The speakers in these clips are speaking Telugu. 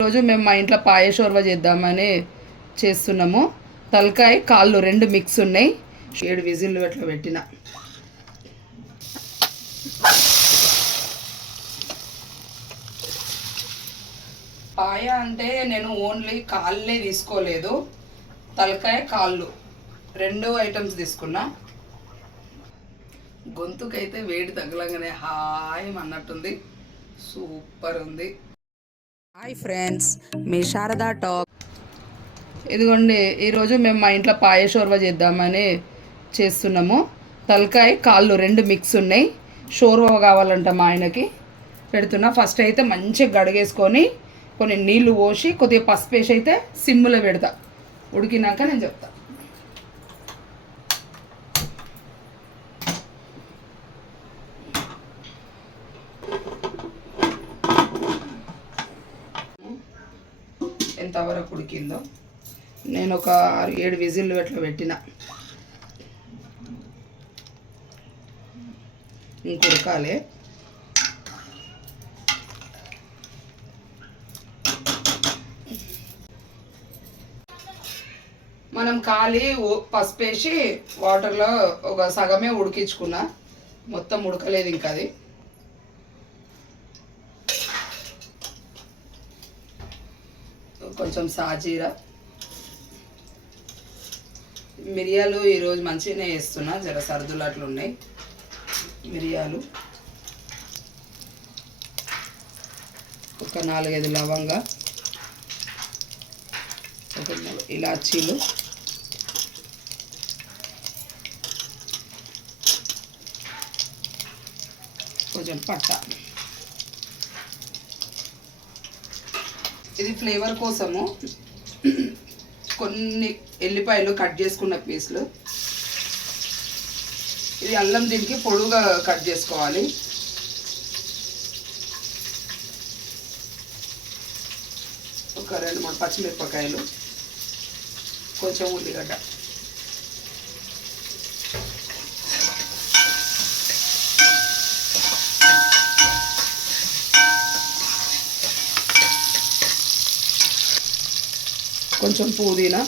రోజు మేము మా ఇంట్లో పాయషోర్వ చేద్దామని చేస్తున్నాము. తలకాయ కాళ్ళు రెండు మిక్స్ ఉన్నాయి. 7 విజిల్లు అట్లా పెట్టిన. పాయ అంటే నేను ఓన్లీ కాళ్ళే తీసుకోలేదు, తలకాయ కాళ్ళు 2 ఐటమ్స్ తీసుకున్నా. గొంతుకైతే వేడి తగలంగానే హాయ్ అన్నట్టుంది, సూపర్ ఉంది. హాయ్ ఫ్రెండ్స్, మీ శారదా టాక్. ఇదిగోండి, ఈరోజు మేము మా ఇంట్లో పాయషోర్వ చేద్దామని చేస్తున్నాము. తలకాయ కాళ్ళు 2 మిక్స్ ఉన్నాయి. షోర్వ కావాలంట మా ఆయనకి, పెడుతున్నా. ఫస్ట్ అయితే మంచిగా గడిగేసుకొని కొన్ని నీళ్లు పోసి కొద్దిగా పసుపు వేసి అయితే సిమ్లో పెడతా. ఉడికినాక నేను చెప్తా. ఎంతవరకు ఉడికిందో నేను ఒక 6-7 విజిల్లు అట్లా పెట్టిన. ఇంకొడకాలి. మనం కాలి పసుపు వేసి వాటర్లో ఒక సగమే ఉడికించుకున్నా, మొత్తం ఉడకలేదు ఇంకా. అది కొంచెం సాజీరా, మిరియాలు ఈరోజు మంచిగానే వేస్తున్నా, జర సర్దులు అట్లా ఉన్నాయి. మిరియాలు ఒక 4-5 లవంగా, ఒక 3 ఇలాచీలు, కొంచెం పట్ట. ఇది ఫ్లేవర్ కోసము కొన్ని ఎల్లిపాయలు కట్ చేసుకున్న పీసులు. ఇది అల్లం దీనికి పొడుగా కట్ చేసుకోవాలి. ఒక 2-3 పచ్చిమిరపకాయలు, కొంచెం ఉల్లిగడ్డ, కొంచెం పుదీనా,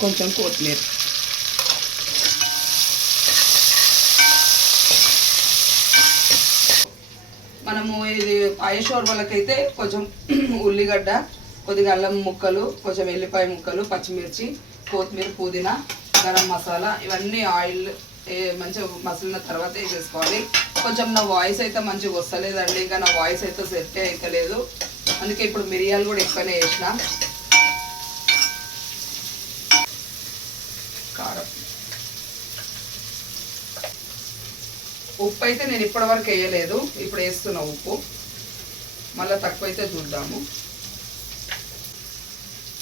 కొంచెం కొత్తిమీర. మనము ఇది పాయషోర్వలకైతే కొంచెం ఉల్లిగడ్డ, కొద్దిగా అల్లం ముక్కలు, కొంచెం ఎల్లిపాయ ముక్కలు, పచ్చిమిర్చి, కొత్తిమీర, పుదీనా, గరం మసాలా ఇవన్నీ ఆయిల్ మంచిగా మసాలిన తర్వాత వేసేసుకోవాలి. కొంచెం నా వాయిస్ అయితే మంచిగా వస్తలేదండి, ఇంకా నా వాయిస్ అయితే సెట్ ఎక్కలేదు, అందుకే ఇప్పుడు మిరియాలు కూడా ఎక్కువనే వేసిన. కారం, ఉప్పు అయితే నేను ఇప్పటివరకు వేయలేదు, ఇప్పుడు వేస్తున్నా ఉప్పు. మళ్ళీ తక్కువైతే చూద్దాము.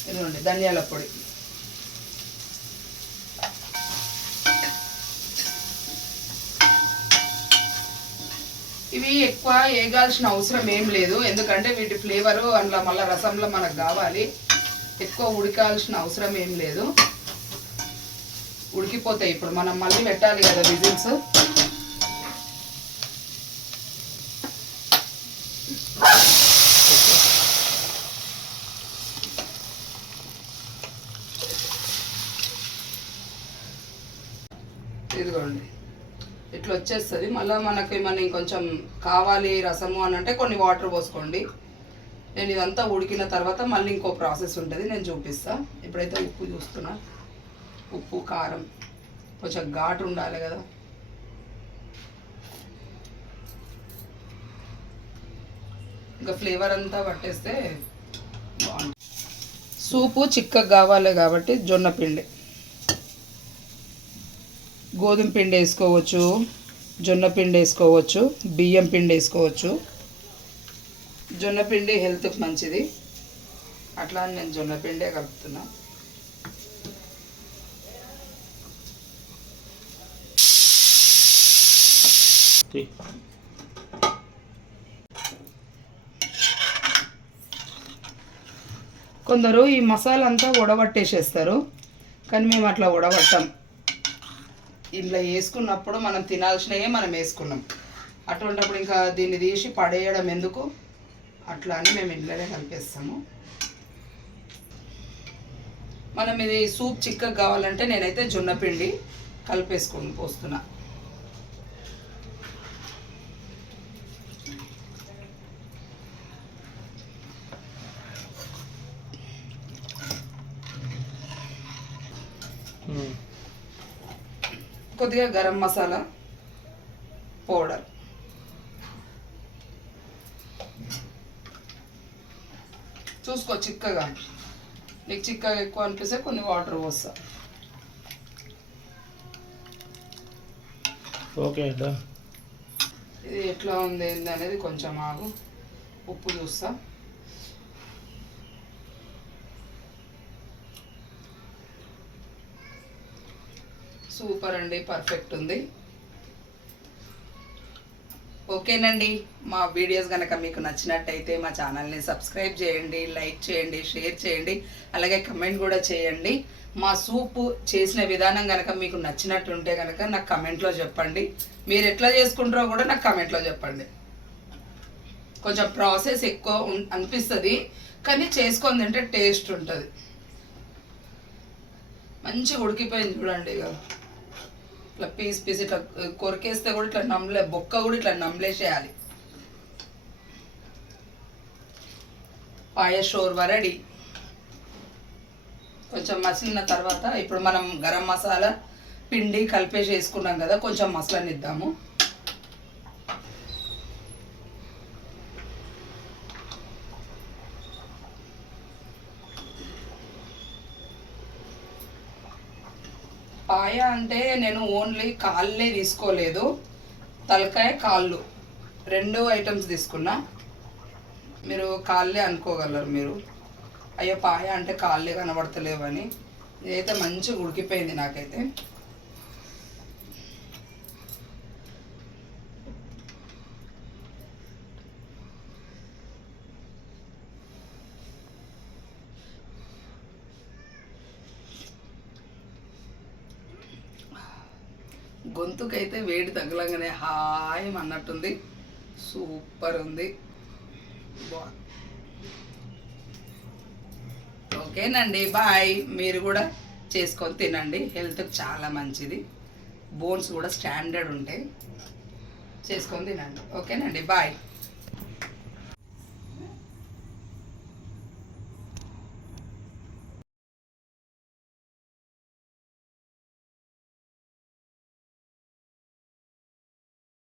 ఇదిగోండి ధనియాల పొడి, ఇవి ఎక్కువ వేగాల్సిన అవసరం ఏం లేదు, ఎందుకంటే వీటి ఫ్లేవరు అందులో మళ్ళీ రసంలో మనకు కావాలి. ఎక్కువ ఉడకాల్సిన అవసరం ఏం లేదు, ఉడికిపోతాయి. ఇప్పుడు మనం మళ్ళీ పెట్టాలి కదా విజిల్స్. ఇదిగోండి ఇట్లా వచ్చేస్తుంది. మళ్ళీ మనకి ఏమన్నా ఇంకొంచెం కావాలి రసము అని అంటే కొన్ని వాటర్ పోసుకోండి. నేను ఇదంతా ఉడికిన తర్వాత మళ్ళీ ఇంకో ప్రాసెస్ ఉంటుంది, నేను చూపిస్తా. ఇప్పుడైతే ఉప్పు చూస్తున్నా. ఉప్పు, కారం, కొంచెం ఘాటు ఉండాలి కదా. ఇంకా ఫ్లేవర్ అంతా పట్టేస్తే బాగుంటుంది. సూపు చిక్కగా కావాలి కాబట్టి జొన్న పిండి, గోధుమ పిండి వేసుకోవచ్చు, జొన్న పిండి వేసుకోవచ్చు, బియ్యం పిండి వేసుకోవచ్చు. జొన్న పిండి హెల్త్కి మంచిది, అట్లా నేను జొన్న పిండే కలుపుతున్నా. కొందరు ఈ మసాలా అంతా ఉడబట్టేసేస్తారు, కానీ మేము అట్లా ఉడబట్టాం. ఇంట్లో వేసుకున్నప్పుడు మనం తినాల్సినవే మనం వేసుకున్నాం. అటువంటిప్పుడు ఇంకా దీన్ని తీసి పడేయడం ఎందుకు, అట్లా అని మేము ఇంట్లోనే కలిపేస్తాము. మనం ఇది సూప్ చిక్కగా కావాలంటే నేనైతే జొన్న పిండి కలిపేసుకొని పోస్తున్నా. కొద్దిగా గరం మసాలా పౌడర్, చూసుకో చిక్కగా, నీకు చిక్కగా ఎక్కువ అనిపిస్తే కొన్ని వాటర్ పోస్తా. ఓకే, ఇది ఎట్లా ఉంది ఏంది అనేది కొంచెం ఆగు, ఉప్పు చూస్తా. సూపర్ అండి, పర్ఫెక్ట్ ఉంది. ఓకేనండి, మా వీడియోస్ కనుక మీకు నచ్చినట్టయితే మా ఛానల్ని సబ్స్క్రైబ్ చేయండి, లైక్ చేయండి, షేర్ చేయండి, అలాగే కమెంట్ కూడా చేయండి. మా సూప్ చేసిన విధానం కనుక మీకు నచ్చినట్టుంటే కనుక నాకు కమెంట్లో చెప్పండి. మీరు ఎట్లా చేసుకుంటారో కూడా నాకు కమెంట్లో చెప్పండి. కొంచెం ప్రాసెస్ ఎక్కువ అనిపిస్తుంది, కానీ చేసుకొని తింటే టేస్ట్ ఉంటుంది. మంచిగా ఉడికిపోయింది చూడండి. ఇక ఇట్లా పీస్ ఇట్లా కొరికేస్తే కూడా ఇట్లా బొక్క కూడా ఇట్లా నమ్లేసేయాలి. పాయ షోర్వా రెడీ. కొంచెం మసిలిన తర్వాత ఇప్పుడు మనం గరం మసాలా పిండి కలిపేసి వేసుకున్నాం కదా, కొంచెం మసలనిద్దాము. పాయ అంటే నేను ఓన్లీ కాళ్ళే తీసుకోలేదు, తలకాయ కాళ్ళు 2 ఐటమ్స్ తీసుకున్నా. మీరు కాళ్ళే అనుకోగలరు మీరు, అయ్యో పాయ అంటే కాళ్ళే కనబడతలేవని. ఇదైతే మంచిగా ఉడికిపోయింది నాకైతే. గొంతుకైతే వేడి తగలంగానే హాయ్ అన్నట్టుంది. సూపర్ ఉంది. ఓకేనండి, బాయ్. మీరు కూడా చేసుకొని తినండి, హెల్త్కి చాలా మంచిది. బోన్స్ కూడా స్టాండర్డ్ ఉంటాయి, చేసుకొని తినండి. ఓకేనండి, బాయ్.